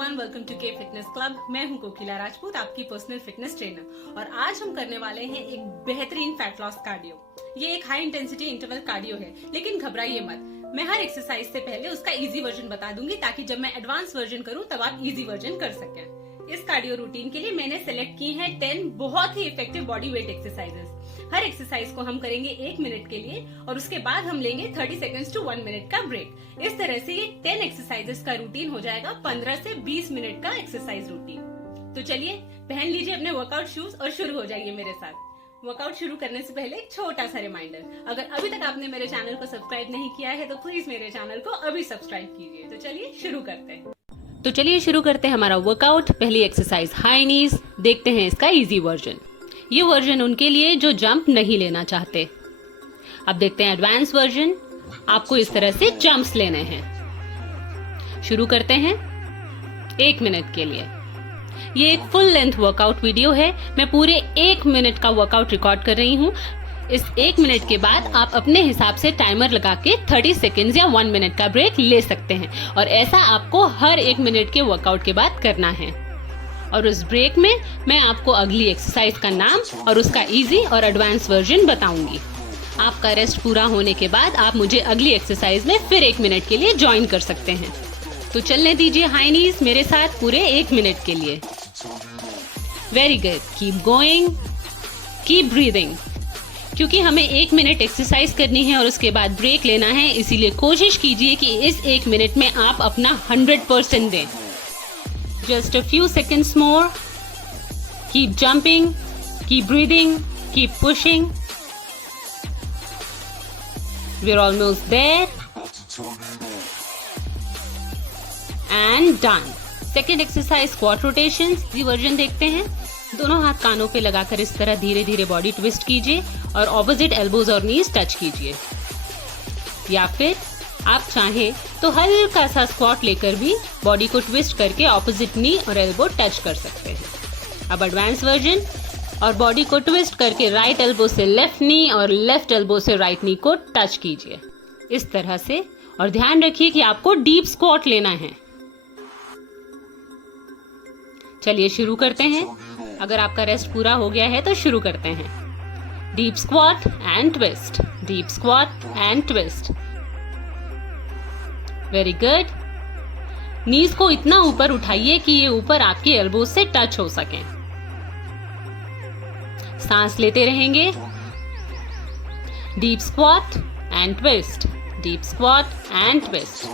Everyone, welcome to के fitness club. मैं हूं कोकिला राजपूत, आपकी पर्सनल फिटनेस ट्रेनर। और आज हम करने वाले हैं एक बेहतरीन फैट लॉस कार्डियो। ये एक हाई इंटेंसिटी इंटरवल कार्डियो है, लेकिन घबराइए मत। मैं हर एक्सरसाइज से पहले उसका इजी वर्जन बता दूंगी, ताकि जब मैं एडवांस वर्जन करूं तब आप इजी वर्जन कर सकें। इस कार्डियो रूटीन के लिए मैंने सेलेक्ट की हैं 10 बहुत ही इफेक्टिव बॉडी वेट एक्सरसाइजेस। हर एक्सरसाइज को हम करेंगे 1 मिनट के लिए और उसके बाद हम लेंगे 30 सेकंड्स टू 1 मिनट का ब्रेक। इस तरह से ये 10 एक्सरसाइजेस का रूटीन हो जाएगा 15 से 20 मिनट का एक्सरसाइज रूटीन। तो चलिए पहन लीजिए अपने वर्कआउट शूज और शुरू हो जाइए मेरे साथ। वर्कआउट शुरू करने से पहले एक छोटा सा रिमाइंडर, अगर अभी तक आपने मेरे चैनल को सब्सक्राइब नहीं किया है तो प्लीज मेरे चैनल को अभी सब्सक्राइब कीजिए। तो चलिए शुरू करते हैं हमारा वर्कआउट। पहली एक्सरसाइज हाई नीज। देखते हैं इसका इजी वर्जन। ये वर्जन उनके लिए जो जंप नहीं लेना चाहते। अब देखते हैं एडवांस वर्जन। आपको इस तरह से जंप्स लेने हैं। शुरू करते हैं 1 मिनट के लिए। ये एक फुल लेंथ वर्कआउट वीडियो है। मैं पूरे 1 मिनट का वर्कआउट रिकॉर्ड कर रही हूँ। इस 1 मिनट के बाद आप अपने हिसाब से टाइमर लगा के 30 सेकेंड्स या 1 मिनट का ब्रेक ले सकते हैं, और ऐसा आपको हर 1 मिनट के वर्कआउट के बाद करना है। और उस ब्रेक में मैं आपको अगली एक्सरसाइज का नाम और उसका इजी और एडवांस वर्जन बताऊंगी। आपका रेस्ट पूरा होने के बाद आप मुझे अगली एक्सरसाइज में फिर 1 मिनट के लिए ज्वाइन कर सकते हैं। तो चलने दीजिए हाई नीज मेरे साथ पूरे 1 मिनट के लिए। Very good, keep going, keep breathing. क्योंकि हमें 1 मिनट एक्सरसाइज करनी है और उसके बाद ब्रेक लेना है, इसीलिए कोशिश कीजिए कि इस 1 मिनट में आप अपना 100% दें। Just a few seconds more. Keep jumping, keep breathing, keep pushing. We're almost there. And done. Second exercise, squat rotations. ये वर्जन देखते हैं। दोनों हाथ कानों पे लगाकर इस तरह धीरे धीरे बॉडी ट्विस्ट कीजिए और ऑपोजिट एल्बोज और नीज टच कीजिए। या फिर आप चाहें तो हल्का सा स्क्वाट लेकर भी बॉडी को ट्विस्ट करके ऑपोजिट नी और एल्बो टच कर सकते हैं। अब एडवांस वर्जन, और बॉडी को ट्विस्ट करके राइट एल्बो से लेफ्ट नी और लेफ्ट एल्बो से राइट नी को टच कीजिए इस तरह से। और ध्यान रखिए कि आपको डीप स्क्वाट लेना है। चलिए शुरू करते हैं। अगर आपका रेस्ट पूरा हो गया है तो शुरू करते हैं। Deep squat and twist, deep squat and twist. Very good. Knees को इतना ऊपर उठाइए कि ये ऊपर आपके एल्बो से टच हो सके। सांस लेते रहेंगे। Deep squat and twist, deep squat and twist.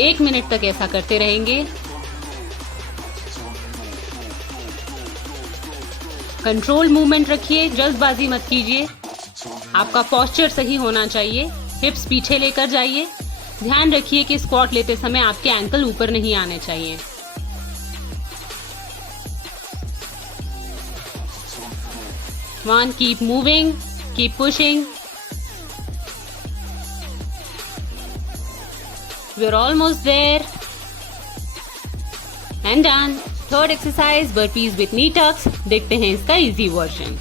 1 minute तक ऐसा करते रहेंगे। कंट्रोल मूवमेंट रखिए, जल्दबाजी मत कीजिए। आपका पोस्चर सही होना चाहिए। हिप्स पीछे लेकर जाइए। ध्यान रखिए कि स्क्वाट लेते समय आपके एंकल ऊपर नहीं आने चाहिए। One, keep moving, keep pushing. We're almost there. And done. Third exercise, burpees with knee tucks. देखते हैं इसका इजी वर्जन।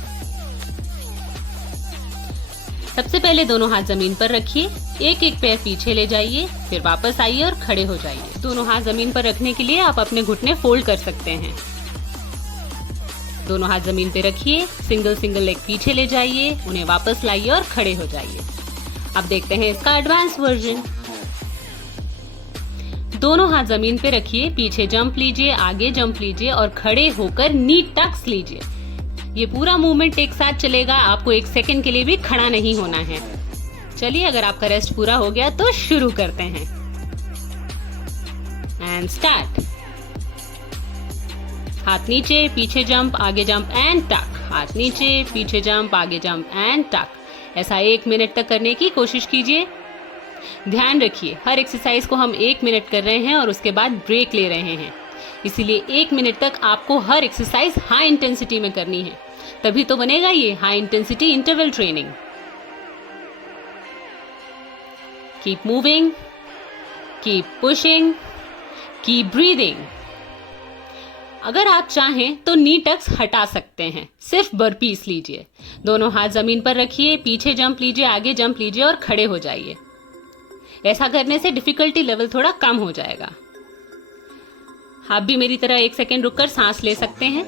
सबसे पहले दोनों हाथ जमीन पर रखिए। एक एक पैर पीछे ले जाइए, फिर वापस आइए और खड़े हो जाइए। दोनों हाथ जमीन पर रखने के लिए आप अपने घुटने फोल्ड कर सकते हैं। दोनों हाथ जमीन पे रखिए, सिंगल सिंगल लेग पीछे ले जाइए, उन्हें वापस लाइए और खड़े हो जाइए। अब देखते हैं इसका एडवांस वर्जन। दोनों हाथ जमीन पे रखिए, पीछे जंप लीजिए, आगे जंप लीजिए और खड़े होकर नी टक्स लीजिए। ये पूरा मूवमेंट एक साथ चलेगा, आपको 1 सेकंड के लिए भी खड़ा नहीं होना है। चलिए, अगर आपका रेस्ट पूरा हो गया तो शुरू करते हैं। And start. हाथ नीचे, पीछे जंप, आगे जंप एंड टक। हाथ नीचे, पीछे जंप, आगे जंप एंड टक। ऐसा 1 मिनट तक करने की कोशिश कीजिए। ध्यान रखिए, हर एक्सरसाइज को हम 1 मिनट कर रहे हैं और उसके बाद ब्रेक ले रहे हैं, इसीलिए 1 मिनट तक आपको हर एक्सरसाइज हाई इंटेंसिटी में करनी है, तभी तो बनेगा ये high intensity interval training. Keep moving, keep pushing, keep breathing. अगर आप चाहें तो नी टक्स हटा सकते हैं, सिर्फ बर्पीस लीजिए। दोनों हाथ जमीन पर रखिए, पीछे जंप लीजिए, आगे जंप लीजिए और खड़े हो जाइए। ऐसा करने से डिफिकल्टी लेवल थोड़ा कम हो जाएगा। आप भी मेरी तरह 1 सेकेंड रुककर सांस ले सकते हैं।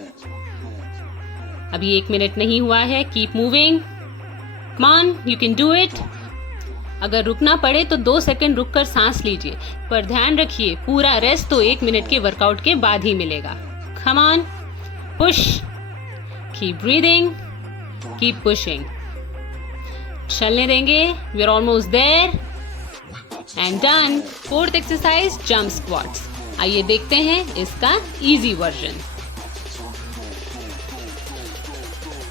अभी 1 मिनट नहीं हुआ है। Keep moving, come on, you can do it. अगर रुकना पड़े तो 2 सेकेंड रुककर सांस लीजिए, पर ध्यान रखिए पूरा रेस्ट तो 1 मिनट के वर्कआउट के बाद ही मिलेगा। Come on, push, keep breathing, keep pushing. चलने देंगे। We are almost there and done. 4th exercise, jump squats. आइए देखते हैं इसका इजी वर्जन।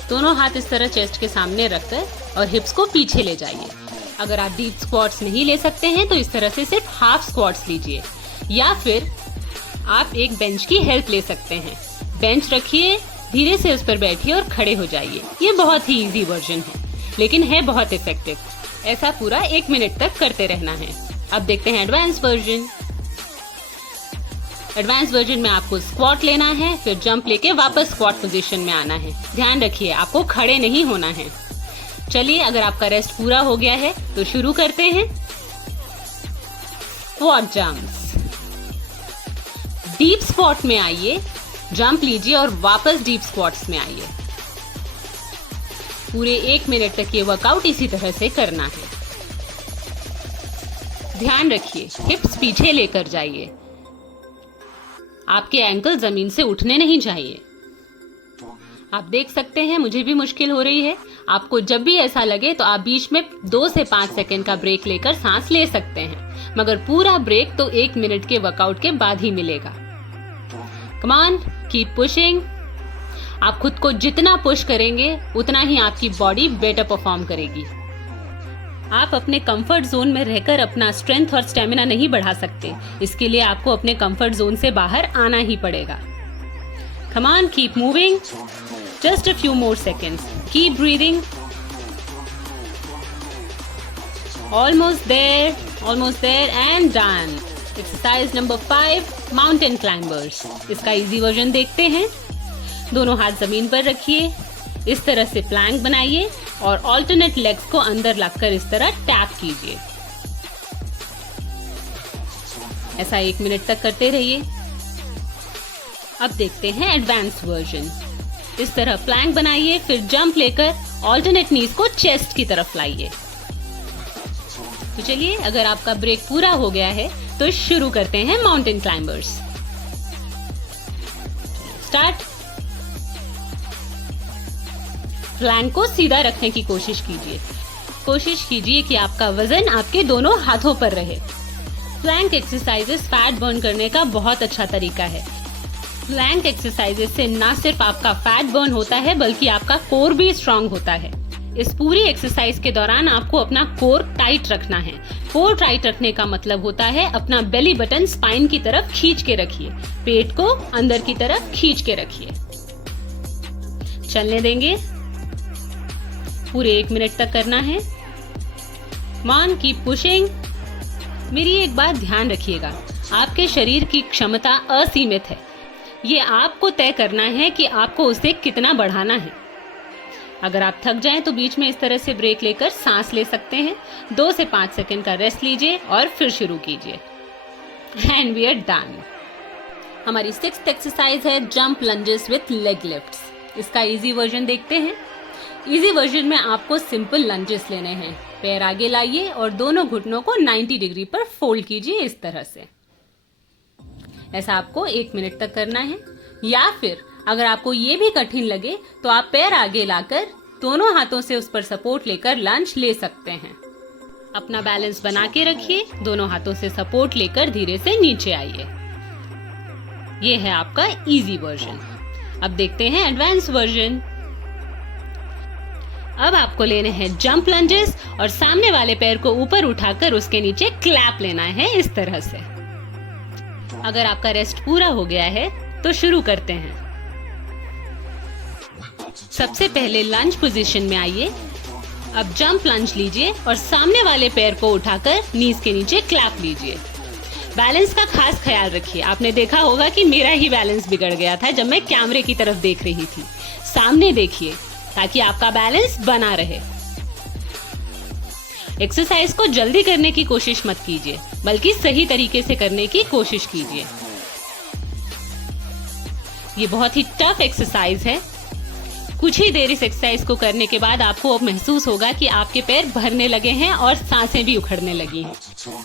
दोनों हाथ इस तरह चेस्ट के सामने रखकर और हिप्स को पीछे ले जाइए। अगर आप डीप स्क्वाट्स नहीं ले सकते हैं तो इस तरह से सिर्फ हाफ स्क्वाट्स लीजिए, या फिर आप एक बेंच की हेल्प ले सकते हैं। बेंच रखिए, धीरे से उस पर बैठिए और खड़े हो जाइए। ये बहुत ही इजी वर्जन है, लेकिन है बहुत इफेक्टिव। ऐसा पूरा 1 मिनट तक करते रहना है। अब देखते हैं एडवांस वर्जन। एडवांस वर्जन में आपको स्क्वाट लेना है, फिर जंप लेके वापस स्क्वाट पोजीशन में आना है। ध्यान रखिए आपको खड़े नहीं होना है। चलिए, अगर आपका रेस्ट पूरा हो गया है तो शुरू करते हैं। Squat jumps. डीप स्क्वाट में आइए, जंप लीजिए और वापस डीप स्क्वाट्स में आइए। पूरे 1 मिनट तक ये वर्कआउट इसी तरह से करना है। ध्यान रखिए हिप्स पीछे लेकर जाइए। आपके एंकल जमीन से उठने नहीं चाहिए। आप देख सकते हैं मुझे भी मुश्किल हो रही है। आपको जब भी ऐसा लगे तो आप बीच में 2 से 5 सेकंड का ब्रेक लेकर सांस ले सकते हैं, मगर पूरा ब्रेक तो 1 मिनट के वर्कआउट के बाद ही मिलेगा। Come on, keep pushing. आप खुद को जितना पुश करेंगे उतना ही आपकी बॉडी बेटर परफॉर्म करेगी। आप अपने कंफर्ट जोन में रहकर अपना स्ट्रेंथ और स्टेमिना नहीं बढ़ा सकते। इसके लिए आपको अपने कंफर्ट जोन से बाहर आना ही पड़ेगा। Come on, keep moving, just a few more seconds, keep breathing. Almost there and done. Exercise number 5, mountain climbers. इसका इजी वर्जन देखते हैं। दोनों हाथ जमीन पर रखिए, इस तरह से प्लैंक बनाइए और ऑल्टरनेट लेग्स को अंदर लगकर इस तरह टैप कीजिए। ऐसा 1 मिनट तक करते रहिए। अब देखते हैं एडवांस वर्जन। इस तरह प्लैंक बनाइए, फिर जंप लेकर ऑल्टरनेट नीज को चेस्ट की तरफ लाइए। तो चलिए, अगर आपका ब्रेक पूरा हो गया है तो शुरू करते हैं माउंटेन क्लाइंबर्स। स्टार्ट। प्लैंक को सीधा रखने की कोशिश कीजिए कि आपका वजन आपके दोनों हाथों पर रहे। प्लैंक एक्सरसाइजेस फैट बर्न करने का बहुत अच्छा तरीका है। प्लैंक एक्सरसाइजेस से न सिर्फ आपका फैट बर्न होता है बल्कि आपका कोर भी स्ट्रांग होता है। इस पूरी एक्सरसाइज के दौरान आपको अपना कोर टाइट रखना है। कोर टाइट रखने का मतलब होता है अपना बेली बटन स्पाइन की तरफ खींच के रखिए, पेट को अंदर की तरफ खींच के रखिए। चलने देंगे, पूरे 1 मिनट तक करना है। मान, कीप पुशिंग। मेरी एक बात ध्यान रखिएगा, आपके शरीर की क्षमता असीमित है। ये आपको तय करना है कि आपको उसे कितना बढ़ाना है। अगर आप थक जाएं तो बीच में इस तरह से ब्रेक लेकर सांस ले सकते हैं। 2 से 5 सेकंड का रेस्ट लीजिए और फिर शुरू कीजिए। And we are done. हमारी 6th एक्सरसाइज है jump lunges with leg lifts. इसका इजी वर्जन देखते हैं। इजी वर्जन में आपको सिंपल लंजेस लेने हैं। पैर आगे लाइए और दोनों घुटनों को 90 डिग्री पर फोल्ड कीजिए इस तरह से। ऐसा आपको 1 मिनट तक करना है। या फिर अगर आपको ये भी कठिन लगे तो आप पैर आगे लाकर दोनों हाथों से उस पर सपोर्ट लेकर लंज ले सकते हैं। अपना बैलेंस बना के रखिए, दोनों हाथों से सपोर्ट लेकर धीरे से नीचे आइए। ये है आपका इजी वर्जन। अब देखते हैं एडवांस वर्जन। अब आपको लेने हैं जंप लंजेस और सामने वाले पैर को ऊपर उठाकर उसके नीचे क्लैप लेना है इस तरह से। अगर आपका रेस्ट पूरा हो गया है तो शुरू करते हैं। सबसे पहले लंज पोजीशन में आइए। अब जंप लंज लीजिए और सामने वाले पैर को उठाकर नीज के नीचे क्लैप लीजिए। बैलेंस का खास ख्याल रखिए। आपने देखा होगा कि मेरा ही बैलेंस बिगड़ गया था जब मैं कैमरे की तरफ देख रही थी। सामने देखिए ताकि आपका बैलेंस बना रहे। एक्सरसाइज को जल्दी करने की कोशिश मत कीजिए, बल्कि सही तरीके से करने की कोशिश कीजिए। ये बहुत ही टफ एक्सरसाइज है। कुछ ही देर इस एक्सरसाइज को करने के बाद आपको अब महसूस होगा कि आपके पैर भरने लगे हैं और सांसें भी उखड़ने लगी हैं।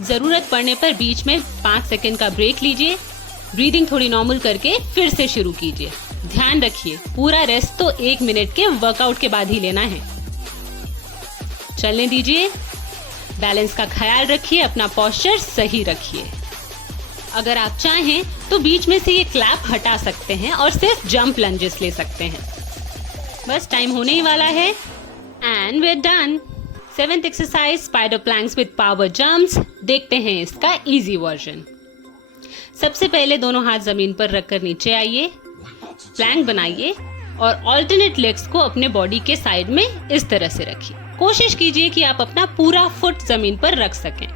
जरूरत पड़ने पर बीच में 5 सेकंड का ब्रेक लीजिए, ब्रीदिंग थोड़ी नॉर्मल करके फिर से शुरू कीजिए। ध्यान रखिए, पूरा रेस्ट तो 1 मिनट के वर्कआउट के बाद ही लेना है। चलने दीजिए, बैलेंस का ख्याल रखिए, अपना पोस्चर सही रखिए। अगर आप चाहें तो बीच में से ये क्लैप हटा सकते हैं और सिर्फ जंप लंजेस ले सकते हैं। बस टाइम होने ही वाला है and we are done. 7th exercise, spider planks with power jumps. देखते हैं इसका इजी वर्जन। सबसे पहले दोनों हाथ जमीन पर रखकर नीचे आइए, प्लैंक बनाइए और ऑल्टरनेट लेग्स को अपने बॉडी के साइड में इस तरह से रखिए। कोशिश कीजिए कि आप अपना पूरा फुट जमीन पर रख सकें,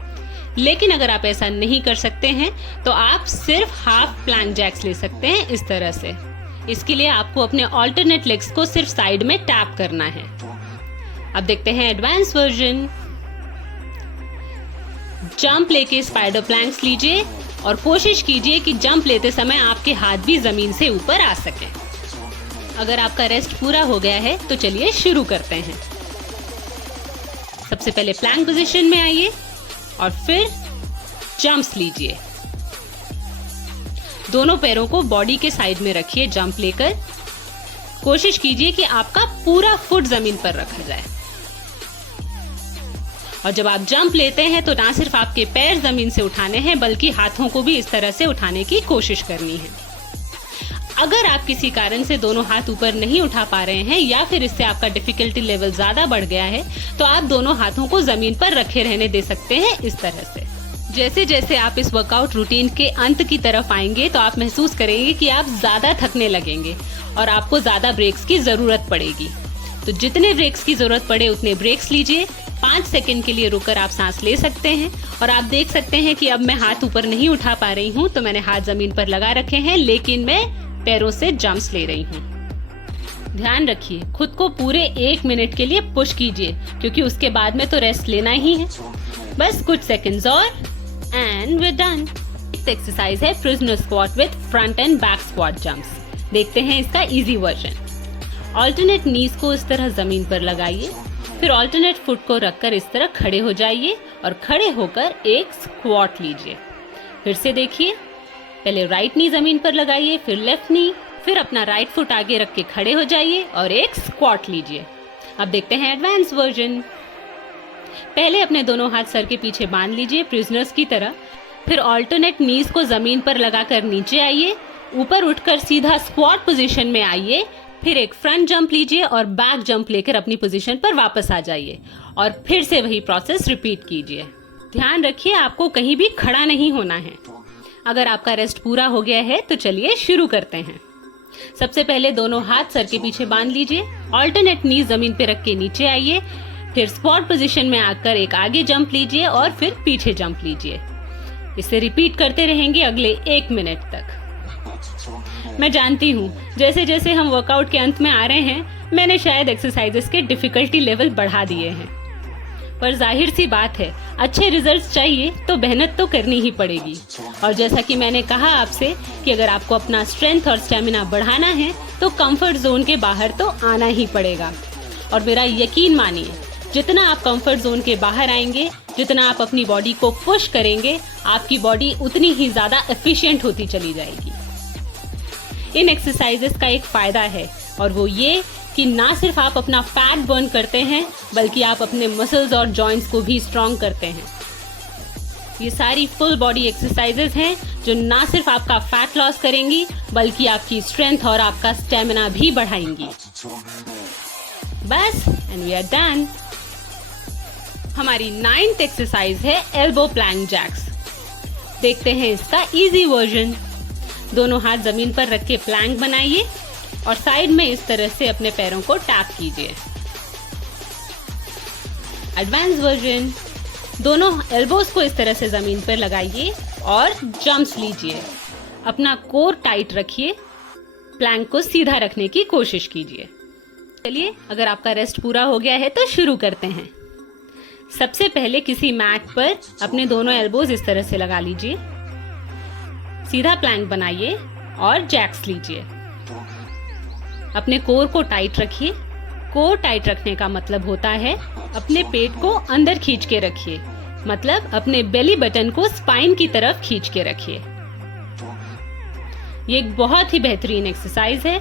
लेकिन अगर आप ऐसा नहीं कर सकते हैं तो आप सिर्फ हाफ प्लैंक जैक्स ले सकते हैं इस तरह से। इसके लिए आपको अपने ऑल्टरनेट लेग्स को सिर्फ साइड में टैप करना है। अब देखते हैं एडवांस वर्जन। जंप लेके स्पाइडर प्लैंक्स लीजिए और कोशिश कीजिए कि जंप लेते समय आपके हाथ भी जमीन से ऊपर आ सके। अगर आपका रेस्ट पूरा हो गया है तो चलिए शुरू करते हैं। सबसे पहले प्लैंक पोजीशन में आइए और फिर जंप्स लीजिए। दोनों पैरों को बॉडी के साइड में रखिए जंप लेकर। कोशिश कीजिए कि आपका पूरा फुट जमीन पर रखा जाए। और जब आप जंप लेते हैं तो ना सिर्फ आपके पैर जमीन से उठाने हैं, बल्कि हाथों को भी इस तरह से उठाने की कोशिश करनी है। अगर आप किसी कारण से दोनों हाथ ऊपर नहीं उठा पा रहे हैं या फिर इससे आपका डिफिकल्टी लेवल ज्यादा बढ़ गया है तो आप दोनों हाथों को जमीन पर रखे रहने दे सकते हैं इस तरह से। जैसे जैसे आप इस वर्कआउट रूटीन के अंत की तरफ आएंगे तो आप महसूस करेंगे कि आप ज्यादा थकने लगेंगे और आपको ज्यादा ब्रेक्स की जरूरत पड़ेगी। तो जितने ब्रेक्स की जरूरत पड़े उतने ब्रेक्स लीजिए। 5 सेकंड के लिए रुककर आप सांस ले सकते हैं और आप देख सकते हैं कि अब मैं हाथ ऊपर नहीं उठा पा रही हूँ, तो मैंने हाथ जमीन पर लगा रखे हैं, लेकिन मैं पैरों से जंप्स ले रही हूँ। ध्यान रखिए, खुद को पूरे 1 मिनट के लिए पुश कीजिए, क्योंकि उसके बाद में तो रेस्ट लेना ही है। बस कुछ सेकंड्स और एंड वी डन। एक्सरसाइज है prisoner squat with front end back squat jumps. देखते हैं इसका इजी वर्जन। ऑल्टरनेट नीज को इस तरह जमीन पर लगाइए, फिर ऑल्टरनेट फुट को रखकर इस तरह खड़े हो जाइए और खड़े होकर एक स्क्वाट लीजिए। फिर से देखिए, पहले राइट नी जमीन पर लगाइए, फिर लेफ्ट नी, फिर अपना राइट फुट आगे रख के खड़े हो जाइए और एक स्क्वाट लीजिए। अब देखते हैं एडवांस वर्जन। पहले अपने दोनों हाथ सर के पीछे बांध लीजिए प्रिजनर्स की तरह, फिर ऑल्टरनेट नीज को जमीन पर लगाकर नीचे आइए, ऊपर उठकर सीधा स्क्वाट पोजीशन में आइए, फिर एक फ्रंट जंप लीजिए और बैक जंप लेकर अपनी पोजीशन पर वापस आ जाइए और फिर से वही प्रोसेस रिपीट कीजिए। ध्यान रखिए, आपको कहीं भी खड़ा नहीं होना है। अगर आपका रेस्ट पूरा हो गया है तो चलिए शुरू करते हैं। सबसे पहले दोनों हाथ सर के पीछे बांध लीजिए, ऑल्टरनेट नी जमीन पे रख के नीचे आइए, फिर स्क्वाट पोजीशन में आकर एक आगे जंप लीजिए और फिर पीछे जंप लीजिए। इसे रिपीट करते रहेंगे अगले 1 मिनट तक। मैं जानती हूँ जैसे जैसे हम वर्कआउट के अंत में आ रहे हैं, मैंने शायद एक्सरसाइजेस के डिफिकल्टी लेवल बढ़ा दिए हैं, पर जाहिर सी बात है, अच्छे रिजल्ट्स चाहिए तो मेहनत तो करनी ही पड़ेगी। और जैसा कि मैंने कहा आपसे कि अगर आपको अपना स्ट्रेंथ और स्टेमिना बढ़ाना है तो कंफर्ट जोन के बाहर तो आना ही पड़ेगा। और मेरा यकीन मानिए, जितना आप कंफर्ट जोन के बाहर आएंगे, जितना आप अपनी बॉडी को पुश करेंगे, आपकी बॉडी उतनी ही ज्यादा एफिशिएंट होती चली जाएगी। इन एक्सरसाइजेस का एक फायदा है और वो ये कि ना सिर्फ आप अपना फैट बर्न करते हैं, बल्कि आप अपने मसल्स और जॉइंट्स को भी स्ट्रॉन्ग करते हैं। ये सारी फुल बॉडी एक्सरसाइजेस हैं जो ना सिर्फ आपका फैट लॉस करेंगी, बल्कि आपकी स्ट्रेंथ और आपका स्टेमिना भी बढ़ाएंगी। बस, एंड वी आर डन। हमारी 9th एक्सरसाइज है एल्बो प्लैंक जैक्स। देखते हैं इसका इजी वर्जन। दोनों हाथ जमीन पर रख के प्लैंक बनाइए और साइड में इस तरह से अपने पैरों को टैप कीजिए। एडवांस वर्जन, दोनों एल्बोज को इस तरह से जमीन पर लगाइए और जंप्स लीजिए। अपना कोर टाइट रखिए, प्लैंक को सीधा रखने की कोशिश कीजिए। चलिए, अगर आपका रेस्ट पूरा हो गया है तो शुरू करते हैं। सबसे पहले किसी मैट पर अपने दोनों एल्बोज इस तरह से लगा लीजिए, सीधा प्लैंक बनाइए और जैक्स लीजिए। अपने कोर को टाइट रखिए। कोर टाइट रखने का मतलब होता है अपने पेट को अंदर खींच के रखिए, मतलब अपने बेली बटन को स्पाइन की तरफ खींच के रखिए। ये एक बहुत ही बेहतरीन एक्सरसाइज है।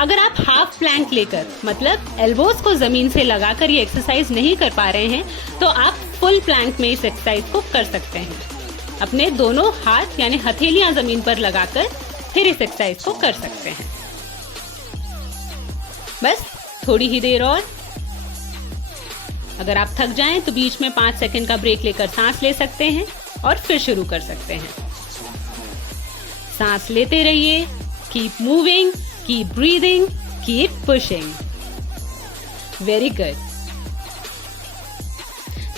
अगर आप हाफ प्लैंक लेकर मतलब एल्बोज को जमीन से लगाकर ये एक्सरसाइज नहीं कर पा रहे हैं तो आप फुल प्लैंक में इस एक्सरसाइज को कर सकते हैं। अपने दोनों हाथ यानी हथेलियां जमीन पर लगाकर फिर इस एक्सरसाइज को कर सकते हैं। बस थोड़ी ही देर और। अगर आप थक जाएं तो बीच में 5 सेकंड का ब्रेक लेकर सांस ले सकते हैं और फिर शुरू कर सकते हैं। सांस लेते रहिए, keep moving, keep breathing, keep pushing. Very good.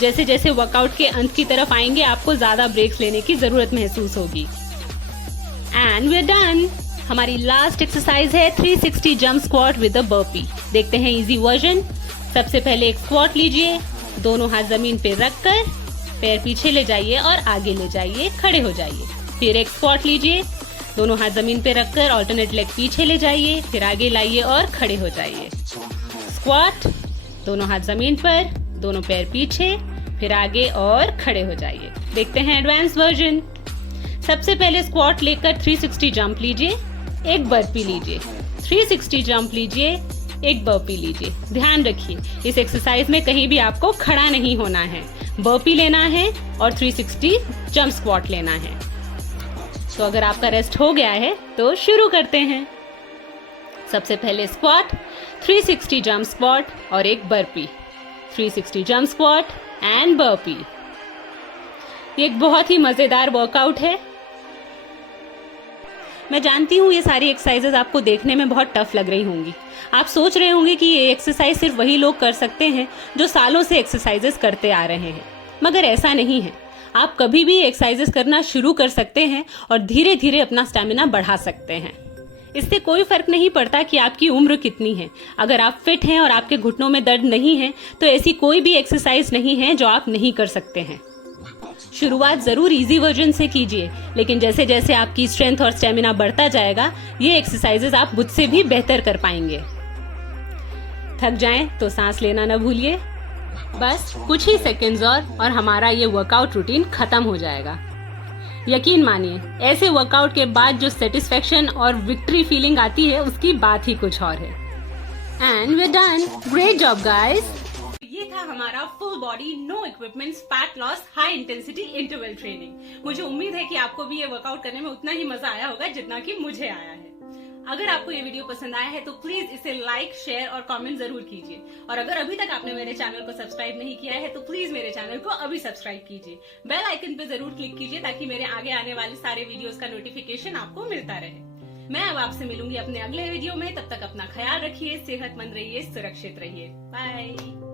जैसे जैसे वर्कआउट के अंत की तरफ आएंगे आपको ज्यादा ब्रेक्स लेने की जरूरत महसूस होगी। And we are done. हमारी लास्ट एक्सरसाइज है 360 jump squat with a burpee. देखते हैं इजी वर्जन। सबसे पहले एक स्क्वाट लीजिए, दोनों हाथ जमीन पे रखकर पैर पीछे ले जाइए और आगे ले जाइए, खड़े हो जाइए। फिर एक स्क्वाट लीजिए, दोनों हाथ जमीन पे रखकर ऑल्टरनेट लेग पीछे ले जाइए, फिर आगे लाइए और खड़े हो जाइए। स्क्वाट, दोनों हाथ जमीन पर, दोनों पैर पीछे, फिर आगे और खड़े हो जाइए। देखते हैं एडवांस वर्जन। सबसे पहले स्क्वाट लेकर 360 जंप लीजिए, एक बर्पी लीजिए। 360 जंप लीजिए, एक बर्पी लीजिए। ध्यान रखिए इस एक्सरसाइज में कहीं भी आपको खड़ा नहीं होना है, बर्पी लेना है और 360 जंप स्क्वाट लेना है। तो अगर आपका रेस्ट हो गया है तो शुरू करते हैं। सबसे पहले स्क्वाट, 360 जंप स्क्वाट और एक burpee. 360 jump squat and burpee. ये एक बहुत ही मजेदार वर्कआउट है। मैं जानती हूँ ये सारी एक्सरसाइजेज आपको देखने में बहुत टफ लग रही होंगी। आप सोच रहे होंगे कि ये एक्सरसाइज सिर्फ वही लोग कर सकते हैं जो सालों से एक्सरसाइजेज करते आ रहे हैं, मगर ऐसा नहीं है। आप कभी भी एक्सरसाइजेज करना शुरू कर सकते हैं और धीरे धीरे अपना स्टैमिना बढ़ा सकते हैं। इससे कोई फर्क नहीं पड़ता कि आपकी उम्र कितनी है। अगर आप फिट हैं और आपके घुटनों में दर्द नहीं है तो ऐसी कोई भी एक्सरसाइज नहीं है जो आप नहीं कर सकते हैं। शुरुआत जरूर इजी वर्जन से कीजिए, लेकिन जैसे जैसे आपकी स्ट्रेंथ और स्टेमिना बढ़ता जाएगा ये एक्सरसाइजेज आप मुझसे भी बेहतर कर पाएंगे। थक जाएं तो सांस लेना न भूलिए। बस कुछ ही सेकंड्स और हमारा ये वर्कआउट रूटीन खत्म हो जाएगा। यकीन मानिए ऐसे वर्कआउट के बाद जो सेटिस्फेक्शन और विक्ट्री फीलिंग आती है उसकी बात ही कुछ और है। And we are done. Great job guys. ये था हमारा full body no equipments fat loss high intensity interval training. मुझे उम्मीद है कि आपको भी ये वर्कआउट करने में उतना ही मजा आया होगा जितना कि मुझे आया है। अगर आपको ये वीडियो पसंद आया है तो प्लीज इसे लाइक, शेयर और कमेंट जरूर कीजिए। और अगर अभी तक आपने मेरे चैनल को सब्सक्राइब नहीं किया है तो प्लीज मेरे चैनल को अभी सब्सक्राइब कीजिए। बेल आइकन पे जरूर क्लिक कीजिए ताकि मेरे आगे आने वाले सारे वीडियोस का नोटिफिकेशन आपको मिलता रहे। मैं अब आपसे मिलूंगी अपने अगले वीडियो में। तब तक अपना ख्याल रखिए, सेहतमंद रहिए, सुरक्षित रहिए। बाय।